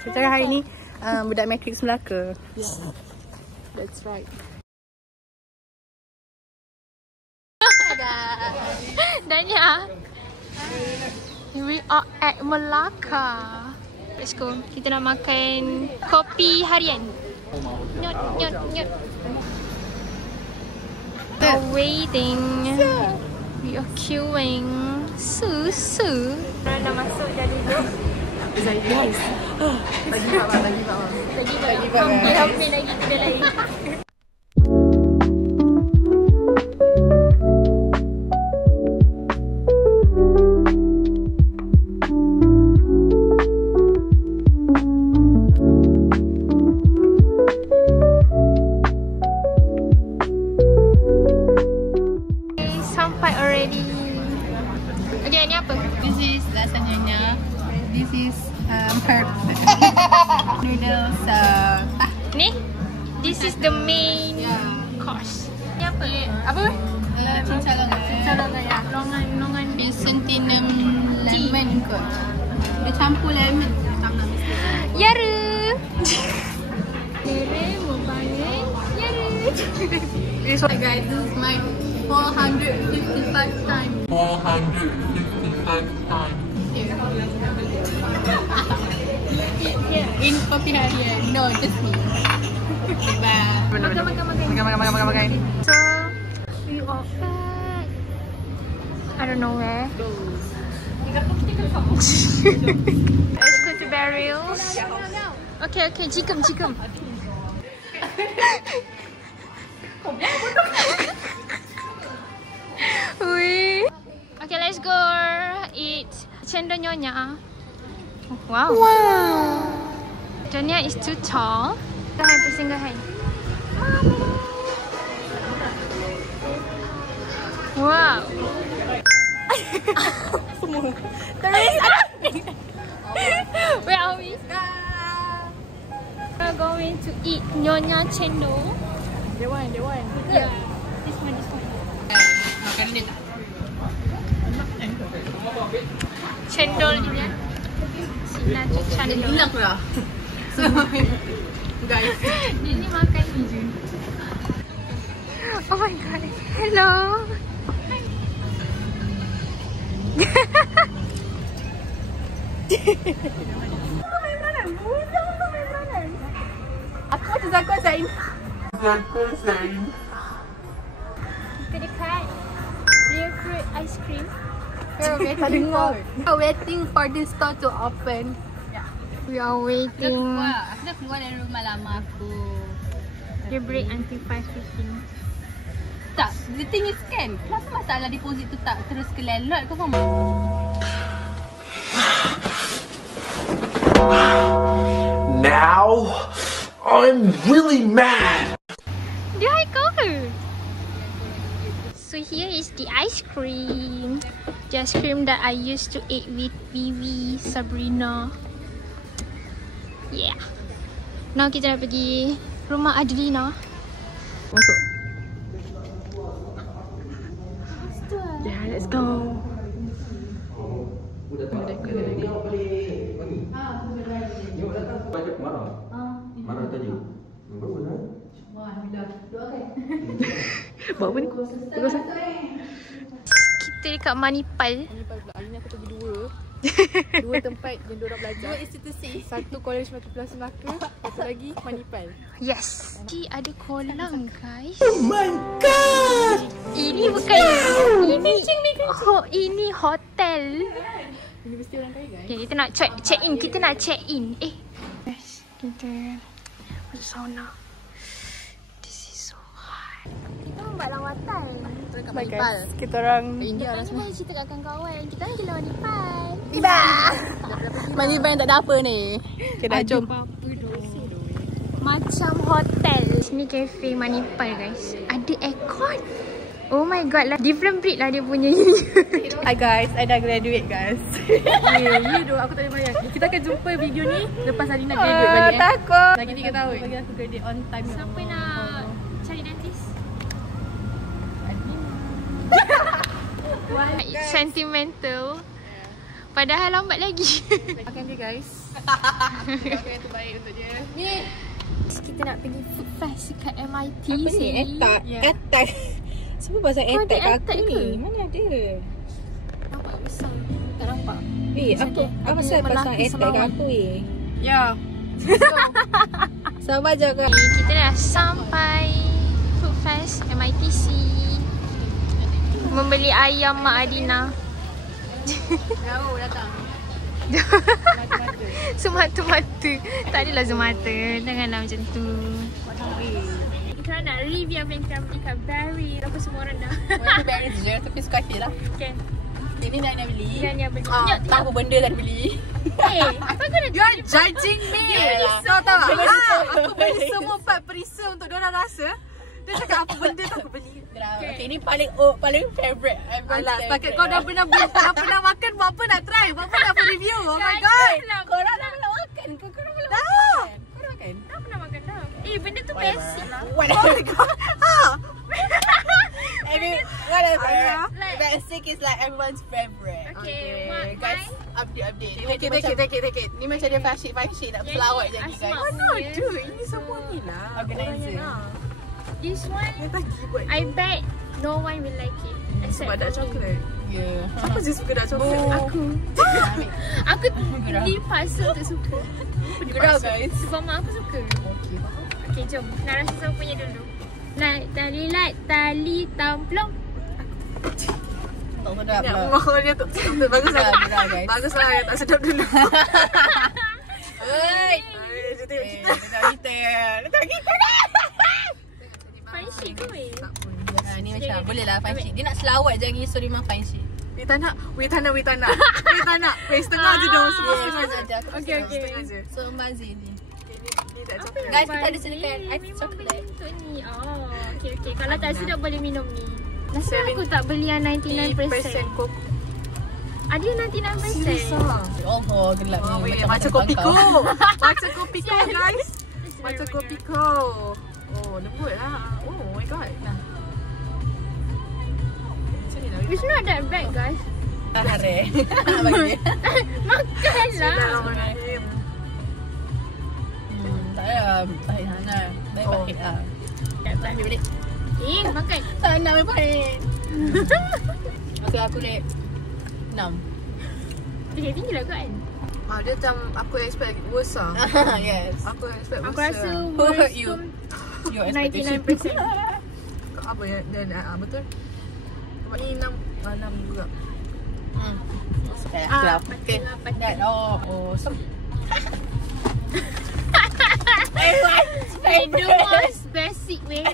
Kita hari ni budak Matrix Melaka. Yeah. That's right. Danya. We are at Melaka. Let's go. Kita nak makan kopi harian. Nyot, nyot, nyot. We're waiting. We are queuing. Susu. Orang dah masuk, dah duduk. Guys. Bagi Pak. Hampir lagi kita lagi. Sampai already. Okay, ni apa? This is lasagna. This is her noodles. Ni? This is the main course. Ni apa? Apa? Cincalongan ya. Longan. Chrysanthemum lemon kot. Dia campur lemon. Yara. Yara mau bangun. Yara. Hi guys, this is my 455 time. 455 time. In kopi harian. No, just me. Bye. Makan. So, we are at I don't know where. Let's go to Burials. Okay, chicken. Okay, let's go eat cendol nyonya. Wow. Nyonya is too tall. Single hand. Wow. Terus. Where are we? We're going to eat nyonya cendol. They want. Yeah. This one. Makanan dia tak. Cendol ni. Sina tu cendol. Hilang pula. So, guys, Dia ni makan ni je. Oh my god. Hello. Aku macam Zakwa Zain. Kita dekat Real Fruit Ice Cream. We're waiting for this store to open. We are waiting. Aku dah keluar dari rumah lama aku. Dia break until 5:15. Tak, the thing is kan, kenapa masalah deposit tu tak terus ke landlord kau faham? Now, I'm really mad. Dia Haikal ke? So here is the ice cream. The ice cream that I used to eat with Vivi, Sabrina. Yeah. Now kita nak pergi rumah Adelina. Masuk. Yeah, let's go. Marah tadi. Buat apa ni? Bagus lah. Kita dekat Manipal. Hari ni aku pergi dua tempat yang diorang belajar. Dua institusi. Satu College Metropolitan Melaka, satu lagi Manipal. Yes. Di ada kolam guys. Oh my god! Ini bukan ini hotel. Universiti orang kaya guys. Okay, kita nak check in. Kita nak check in. Guys, kita masuk sauna. This is so hot. Kita membuat lawatan. Dekat Bye Manipal. guys, kita orang India Lepas ni kita cerita kat kawan-kawan. Kita nak jalan Manipal. tiba. Manipal yang tak ada apa ni. Okay, dah jom. Macam hotel. Sini cafe Manipal guys. Ada aircon. Oh my god lah. Different breed lah dia punya ini. Hi guys, I dah graduate guys. Ya doh, aku tak boleh bayang. Kita akan jumpa video ni lepas Alina graduate balik Takut. Lagi 3 tahun. Bagi aku graduate on time. Siapa nak cari dentist? Sentimental. Padahal lambat lagi. Makan dia guys. Apa yang terbaik untuk dia. Ni. Kita nak pergi food fest dekat MIT. Apa ni? Attack. Attack. Semua pasal Kau ada attack aku attack ni. ke? Mana ada? Nampak besar. Tak nampak. Apa pasal pasal attack aku ni? Ya. Sabar je kau. Kita dah sampai food fest MITC. Membeli ayam Mak Adina. Jauh datang. Semata-mata. Tak adalah semata. Janganlah macam tu. Kita nak review apa yang kita beli kat Barry. Apa semua orang dah. Aku berry je tapi suka hati lah. Okay. Ini nak beli. Yang beli. Tak apa benda dah beli. Apa kau nak You're judging me. So tahu tak? Aku beli semua part perisa untuk diorang rasa. Dia cakap apa benda tu aku beli. Okay, ini paling favorite. Alah, setakat kau dah pernah makan, buat apa nak try? Buat apa nak review? Oh my god. Korang dah pernah makan ke? Korang belum Dah. makan? Korang makan? Tak pernah makan dah. Benda tu basic lah. Oh my god. Basic is like everyone's favorite. Okay, guys, update. Take it. Ni macam dia fashion nak pelawak je ni guys. Mana ada? Ini semua ni lah. Organizer. This one, Dia tak buat. I bet no one will like it. Except Sebab dark for me. chocolate. Ya. Siapa sih suka dark chocolate? Aku dipaksa untuk suka. Gerah guys. Sebab mak aku suka. Okay, jom. Nak rasa siapa punya dulu. Naik tali light, tali tamplong. Tak sedap Ya, lah. mahalnya tak sedap. Bagus lah. Gerah guys. Bagus lah, tak sedap dulu. Oi. Dia tengok kita. Dia kita. Fine shit ke weh? Ni macam boleh lah fine sheet. Dia nak selawat je lagi so dia memang fine sheet. Weh tak nak. Weh setengah je dong. Semua setengah je. Okay. Setengah je. So Mazin ni. Ni tak coklat. Guys, kita ada sediakan ice Memang chocolate. beli untuk ni. Oh, okay. Kalau tak sedap boleh minum ni. Nasib aku tak beli yang 99%. 90% kok. Ada yang 99%. Serius lah. Oh, gelap ni. Macam kopi ko. Macam kopi ko guys. Macam kopi ko. Oh, lembut lah. Oh my god. Nah. Macam ni lah. It's not that bad guys. Hare. Nak bagi dia. Makan lah. Bismillahirrahmanirrahim. Tak payah pahit sangat. Baik pahit lah. Tak ambil balik. Makan. Tak nak ambil pahit. Okay, aku rate 6. Tinggi lah kan? Dia macam aku expect worse lah. Yes. Aku expect worse. Aku rasa Who worst hurt you? tu Your expectation. 99%. Apa ya? Dan betul. Sebab ni 6 juga. Okay. That so The most basic way.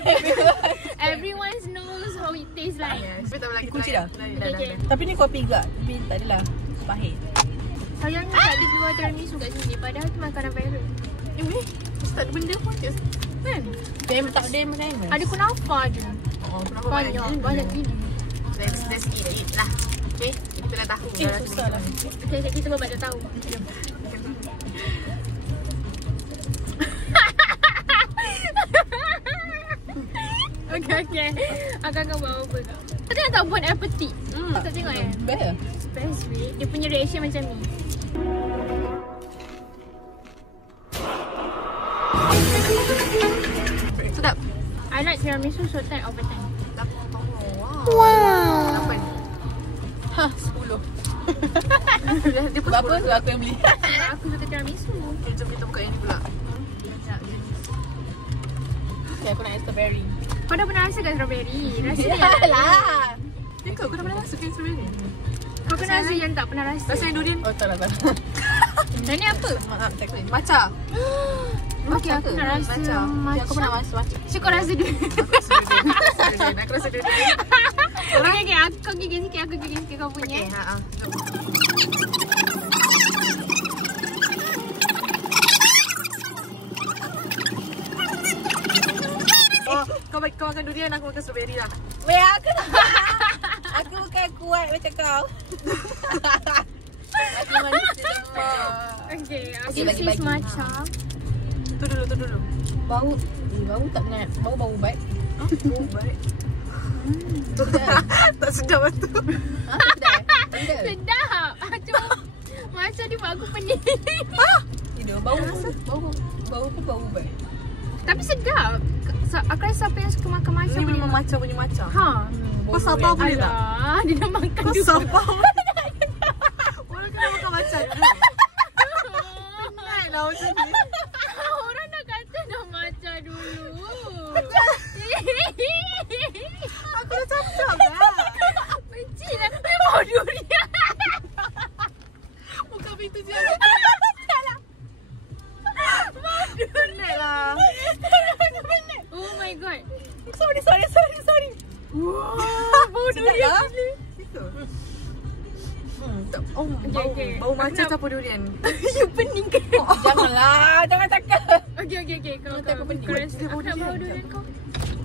Everyone knows how it tastes like. Yes. Tapi tak boleh Kunci dah? Okay. Tapi ni kopi juga. Tapi tak adalah pahit. Sayangnya tak ada jual tiramisu kat sini. Padahal tu makanan viral. Weh, tak ada benda pun je. Kan? Dia tak ada macam mana? Ada kunafa je. Oh, kenapa Banyak gini. Let's eat lah. Okay, kita dah tahu. Susah lah. Okay, kita buat dah tahu. Jom. Okay. Aku akan buat apa kau? Kau tengok tak buat appetit? Tak tengok ya? Best way. Dia punya reaction macam ni. Sedap. I like tiramisu so tight over time. Wow. 8. Ha, 10. Dia pun Berapa tu aku yang beli? Aku suka tiramisu. Okay, jom kita buka yang ni pula. Okay, aku nak strawberry. Kau dah pernah rasa kat strawberry? Rasa dia Lah. Ya kau dah pernah rasa kan strawberry? Kau kena rasa yang tak pernah rasa. Rasa yang durian? Oh, tak lah. Dan ni apa? Maaf, tak boleh. Matcha. Okay, aku nak rasa Macam. Aku pernah masuk. Cik kau rasa dulu. Aku rasa durian. Okay, aku gigit sikit. Aku gigit sikit kau punya. Okay, haa. Oh, kau makan durian, aku makan strawberry lah. Weh, aku bukan kuat macam kau. Aku manis lemah. Okay, Okay, this is bagi-bagi. matcha. Tu dulu. Bau tak nak. Bau baik. Oh, baik. Tak sedap tu. Ha, sedap. Sedap. Cuma matcha dia buat aku pening. Bau pun bau baik. Tapi sedap. Aku rasa siapa yang suka makan matcha Ni memang macam punya macam. Ha. Kau sabar boleh tak? Alah, dia dah makan Kau juga. sabar. Orang kena makan macam ni. Penat lah macam ni. Orang dah kata dah matcha dulu. Aku dah cap-cap dah. Benci lah. Memang durian. Buka pintu je. Penat lah. Oh my god. Sorry. Bau durian gila. Okay. Bau macam campur durian. You pening ke? Jangan cakap. Okay. Kau tak apa pening. kau rasa bau durian kau?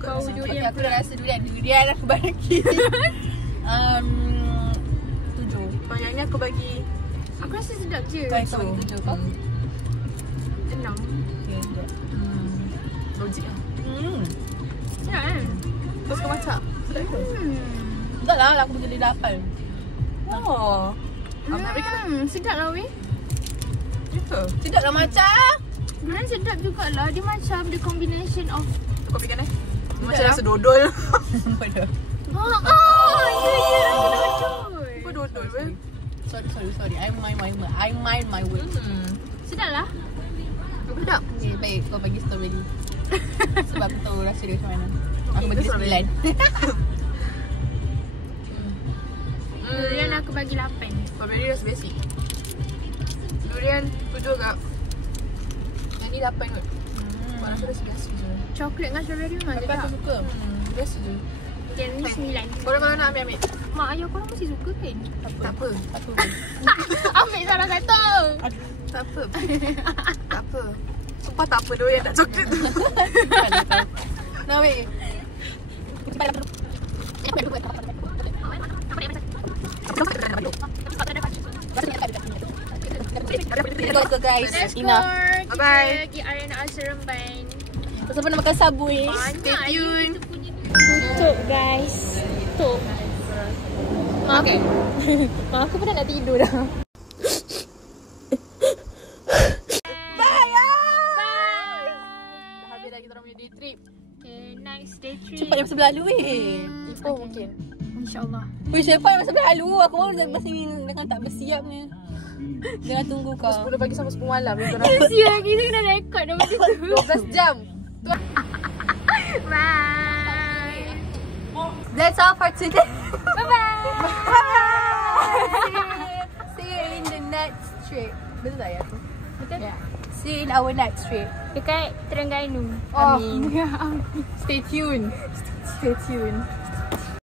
Bau durian. Aku dah rasa durian aku bagi 7. Kalau yang ni aku bagi Aku rasa sedap je. Kau bagi 7 kau. 6. logik lah. Sedap kan? Kau suka macam? Enggak lah, aku bagi dia 8. Oh. Sedap lah weh. Itu. Tidak lah macam. Durian sedap jugalah. Dia macam the combination of Kau fikir ni? Macam rasa dodol. Bodoh. ya rasa dodol. Kau dodol weh. Sorry. I mind my word. Sedap lah. Sedap. Okay, baik. Kau bagi strawberry. Sebab aku tahu rasa dia macam mana. Aku bagi strawberry. 9. Durian aku bagi 8. Strawberry rasa basic. Durian 7 kak. Yang ni 8 kot. Kau rasa biasa je. Coklat dengan strawberry memang Tapi sedap. aku suka. Biasa je. Yang ni 9. Korang kalau nak ambil. Mak ayah korang mesti suka kan? Tak apa. Ambil salah kata. Tak apa. Tak apa. Sumpah tak apa durian nak coklat tu. Nah, wait. Go guys. Let's go. Enough. Kita Bye-bye. pergi arena Seremban. Siapa nak makan sabui? Stay tune. Tutup guys. Tutup. Okay. Aku pun nak tidur dah. Habis dah kita orang punya day trip. Okay, next day trip. Cepat yang sebelah lalu Ipoh mungkin. InsyaAllah. Wih, cepat yang sebelah lalu. Aku baru masih dengan tak bersiap ni. Jangan tunggu kau. 10 pagi sampai 10 malam. Sial lagi kita kena record nama dia tu. 12 jam. Bye. That's all for today. Bye-bye. See you in the next trip. Betul tak ya? Betul? Yeah. See you in our next trip. Dekat Terengganu. Amin. Stay tuned. Stay tuned.